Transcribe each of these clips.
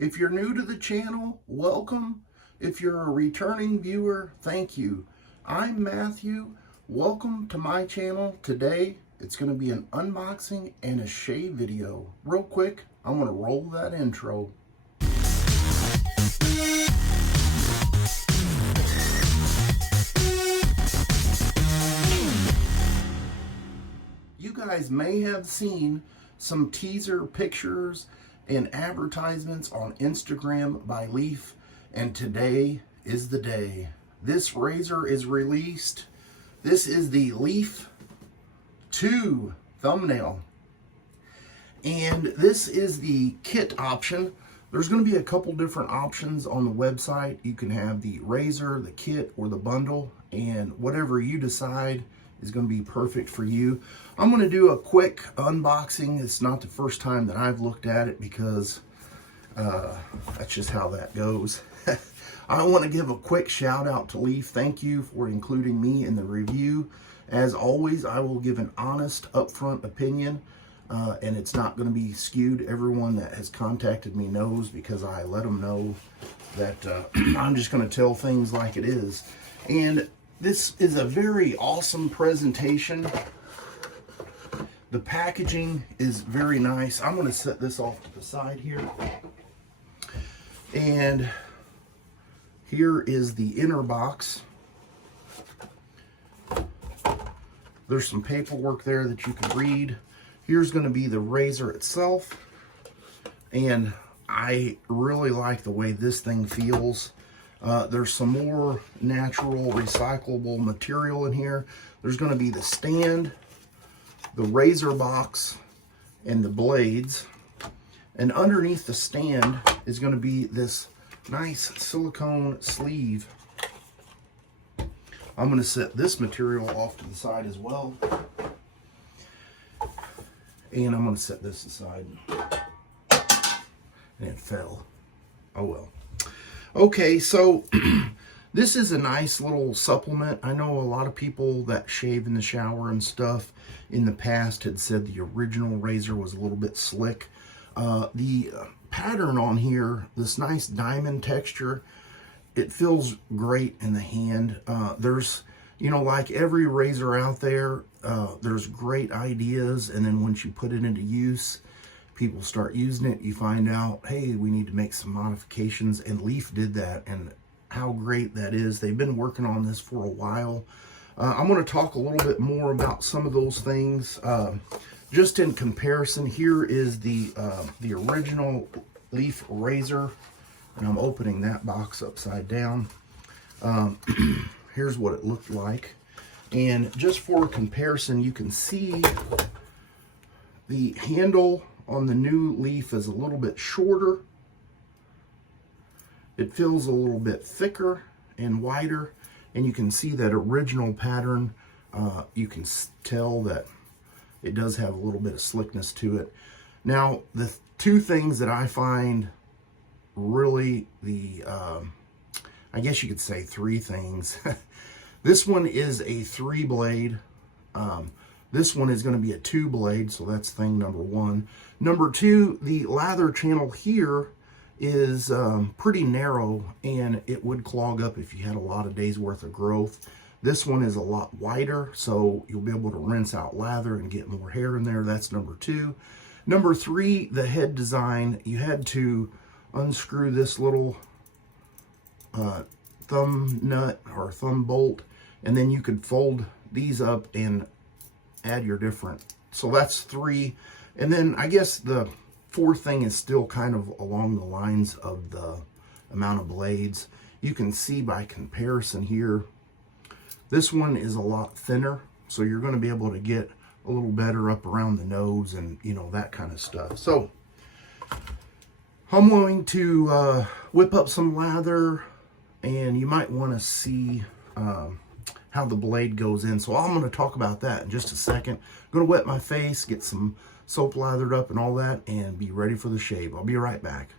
If you're new to the channel, welcome. If you're a returning viewer, thank you. I'm Matthew. Welcome to my channel. Today, it's going to be an unboxing and a shave video. Real quick, I'm going to roll that intro. You guys may have seen some teaser pictures and advertisements on Instagram by Leaf, and today is the day. This razor is released. This is the Leaf 2 thumbnail, and this is the kit option. There's going to be a couple different options on the website. You can have the razor, the kit, or the bundle, and whatever you decide is going to be perfect for you. I'm going to do a quick unboxing. It's not the first time that I've looked at it because that's just how that goes. I want to give a quick shout out to Leaf. Thank you for including me in the review. As always, I will give an honest, upfront opinion, and it's not going to be skewed. Everyone that has contacted me knows, because I let them know that I'm just going to tell things like it is. And this is a very awesome presentation. The packaging is very nice. I'm going to set this off to the side here. And here is the inner box. There's some paperwork there that you can read. Here's going to be the razor itself. And I really like the way this thing feels. There's some more natural recyclable material in here. There's going to be the stand, the razor box, and the blades. And underneath the stand is going to be this nice silicone sleeve. I'm going to set this material off to the side as well. And I'm going to set this aside. And it fell. Oh well. Okay, so this is a nice little supplement. I know a lot of people that shave in the shower and stuff in the past had said the original razor was a little bit slick. The pattern on here, this nice diamond texture, it feels great in the hand. There's, you know, like every razor out there, there's great ideas, and then once you put it into use, people start using it, you find out, hey, we need to make some modifications, and Leaf did that, and how great that is. They've been working on this for a while. I'm going to talk a little bit more about some of those things. Just in comparison, here is the original Leaf razor, and I'm opening that box upside down. Here's what it looked like, and just for comparison, you can see the handle on the new Leaf is a little bit shorter. It feels a little bit thicker and wider, and you can see that original pattern. You can tell that it does have a little bit of slickness to it. Now, the two things that I find really I guess you could say three things. This one is a 3-blade. This one is going to be a 2-blade, so that's thing number one. Number two, the lather channel here is pretty narrow, and it would clog up if you had a lot of days worth of growth. This one is a lot wider, so you'll be able to rinse out lather and get more hair in there. That's number two. Number three, the head design. You had to unscrew this little thumb nut or thumb bolt, and then you could fold these up and add your different. So that's three. And then I guess the fourth thing is still kind of along the lines of the amount of blades. You can see by comparison here, this one is a lot thinner, so you're going to be able to get a little better up around the nose and, you know, that kind of stuff. So I'm going to whip up some lather, and you might want to see how the blade goes in. So I'm going to talk about that in just a second. I'm going to wet my face, get some soap lathered up and all that, and be ready for the shave. I'll be right back.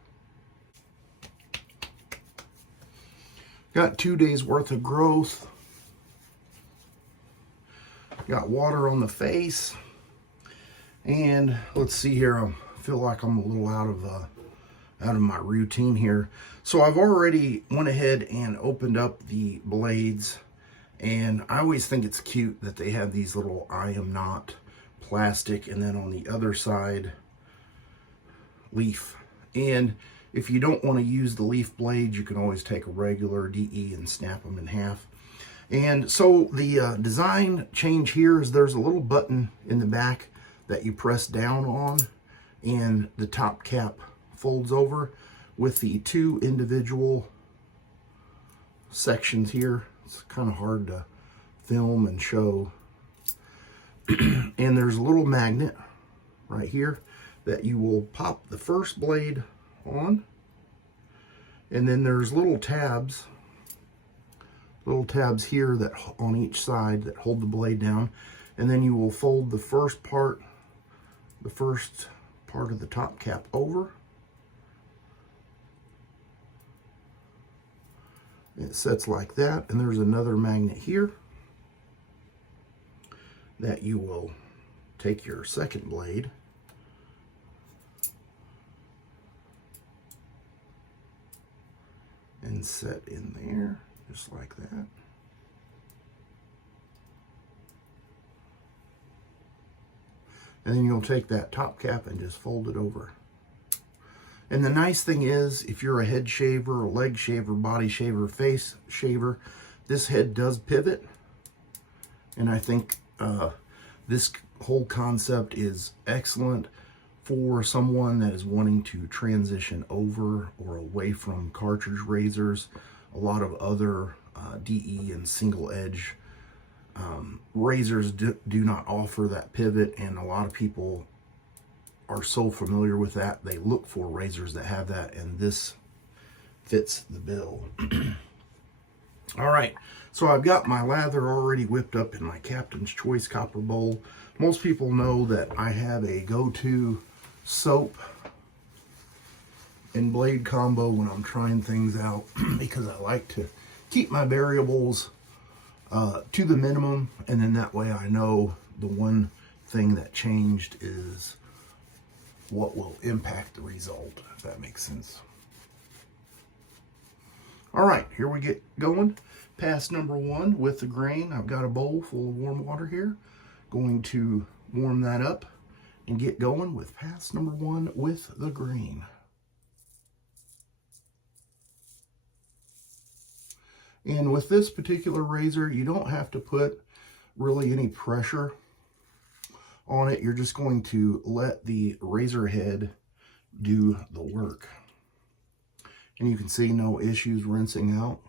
Got 2 days worth of growth. Got water on the face. And let's see here, I feel like I'm a little out out of my routine here. So I've already went ahead and opened up the blades, and I always think it's cute that they have these little I am not plastic, and then on the other side, leaf. And if you don't want to use the leaf blades, you can always take a regular DE and snap them in half. And so the design change here is there's a little button in the back that you press down on, and the top cap folds over with the two individual sections here. It's kind of hard to film and show. And there's a little magnet right here that you will pop the first blade on, and then there's little tabs here that on each side that hold the blade down, and then you will fold the first part of the top cap over. It sets like that, and there's another magnet here that you will take your second blade and set in there, just like that. And then you'll take that top cap and just fold it over. And the nice thing is, if you're a head shaver, a leg shaver, body shaver, face shaver, this head does pivot. And I think this whole concept is excellent for someone that is wanting to transition over or away from cartridge razors. A lot of other DE and single edge razors do not offer that pivot, and a lot of people are so familiar with that, they look for razors that have that, and this fits the bill. All right, so I've got my lather already whipped up in my Captain's Choice copper bowl. Most people know that I have a go-to soap and blade combo when I'm trying things out because I like to keep my variables to the minimum, and then that way I know the one thing that changed is what will impact the result, if that makes sense. All right, here we get going. Pass number one with the grain. I've got a bowl full of warm water here. Going to warm that up and get going with pass number one with the grain. And with this particular razor, you don't have to put really any pressure on it. You're just going to let the razor head do the work. And you can see no issues rinsing out.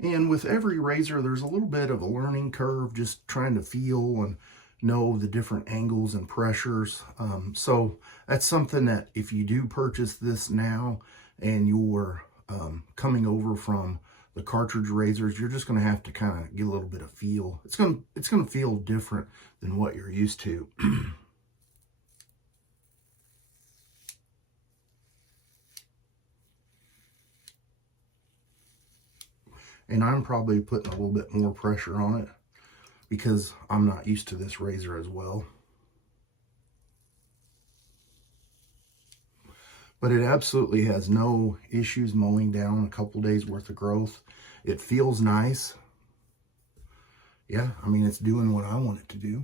And with every razor, there's a little bit of a learning curve, just trying to feel and know the different angles and pressures. So that's something that if you do purchase this now and you're coming over from the cartridge razors, you're just going to have to kind of get a little bit of feel. It's going to feel different than what you're used to. And I'm probably putting a little bit more pressure on it because I'm not used to this razor as well. But it absolutely has no issues mowing down a couple days worth of growth. It feels nice. Yeah, I mean, it's doing what I want it to do.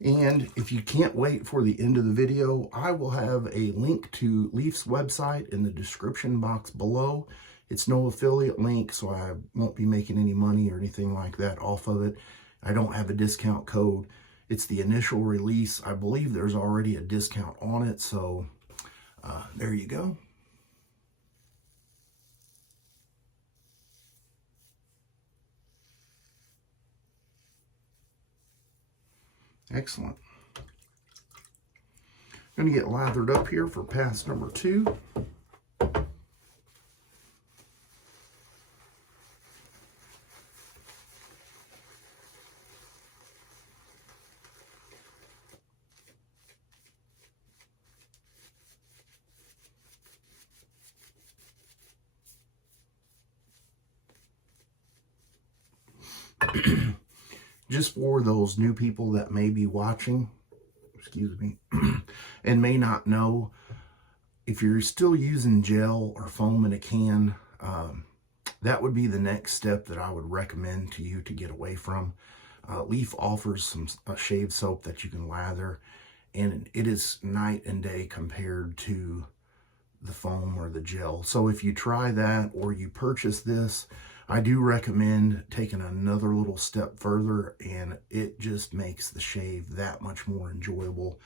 And if you can't wait for the end of the video, I will have a link to Leaf's website in the description box below. It's no affiliate link, so I won't be making any money or anything like that off of it. I don't have a discount code. It's the initial release. I believe there's already a discount on it, so there you go. Excellent. Gonna get lathered up here for pass number 2. Just for those new people that may be watching, excuse me, and may not know, if you're still using gel or foam in a can, that would be the next step that I would recommend to you to get away from. Leaf offers some shave soap that you can lather, and it is night and day compared to the foam or the gel. So if you try that or you purchase this, I do recommend taking another little step further, and it just makes the shave that much more enjoyable.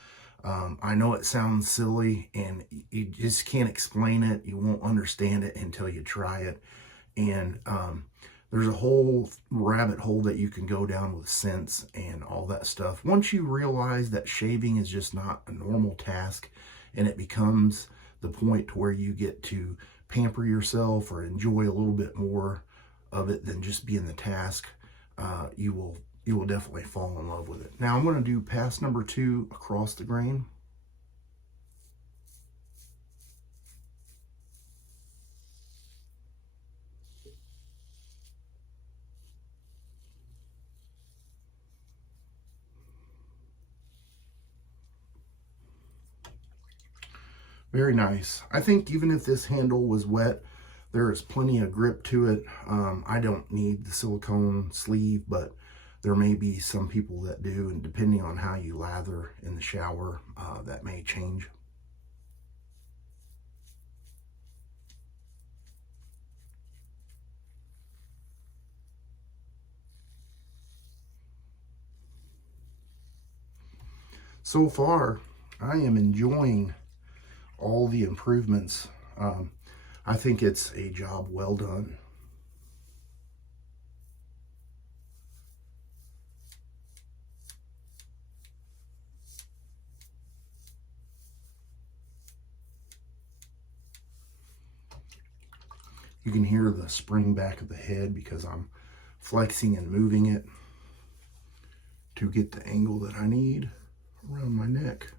I know it sounds silly and you just can't explain it. You won't understand it until you try it. And there's a whole rabbit hole that you can go down with scents and all that stuff. Once you realize that shaving is just not a normal task, and it becomes the point to where you get to pamper yourself or enjoy a little bit more of it than just being the task, you will definitely fall in love with it. Now I'm going to do pass number 2 across the grain. Very nice. I think even if this handle was wet, there is plenty of grip to it. I don't need the silicone sleeve, but there may be some people that do, and depending on how you lather in the shower, that may change. So far, I am enjoying all the improvements. I think it's a job well done. You can hear the spring back of the head because I'm flexing and moving it to get the angle that I need around my neck.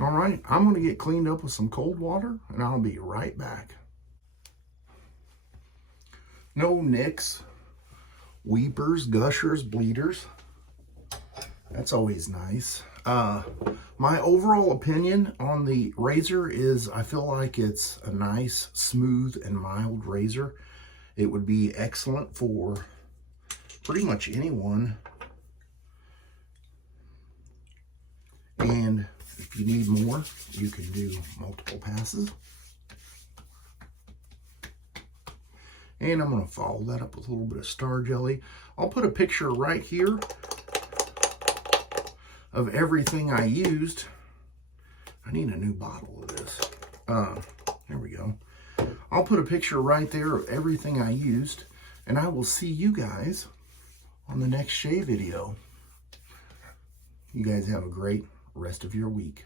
All right, I'm going to get cleaned up with some cold water, and I'll be right back. No nicks, weepers, gushers, bleeders. That's always nice. My overall opinion on the razor is I feel like it's a nice, smooth, and mild razor. It would be excellent for pretty much anyone. And if you need more, you can do multiple passes. And I'm going to follow that up with a little bit of star jelly. I'll put a picture right here of everything I used. I need a new bottle of this. There we go. I'll put a picture right there of everything I used, and I will see you guys on the next shave video. You guys have a great rest of your week.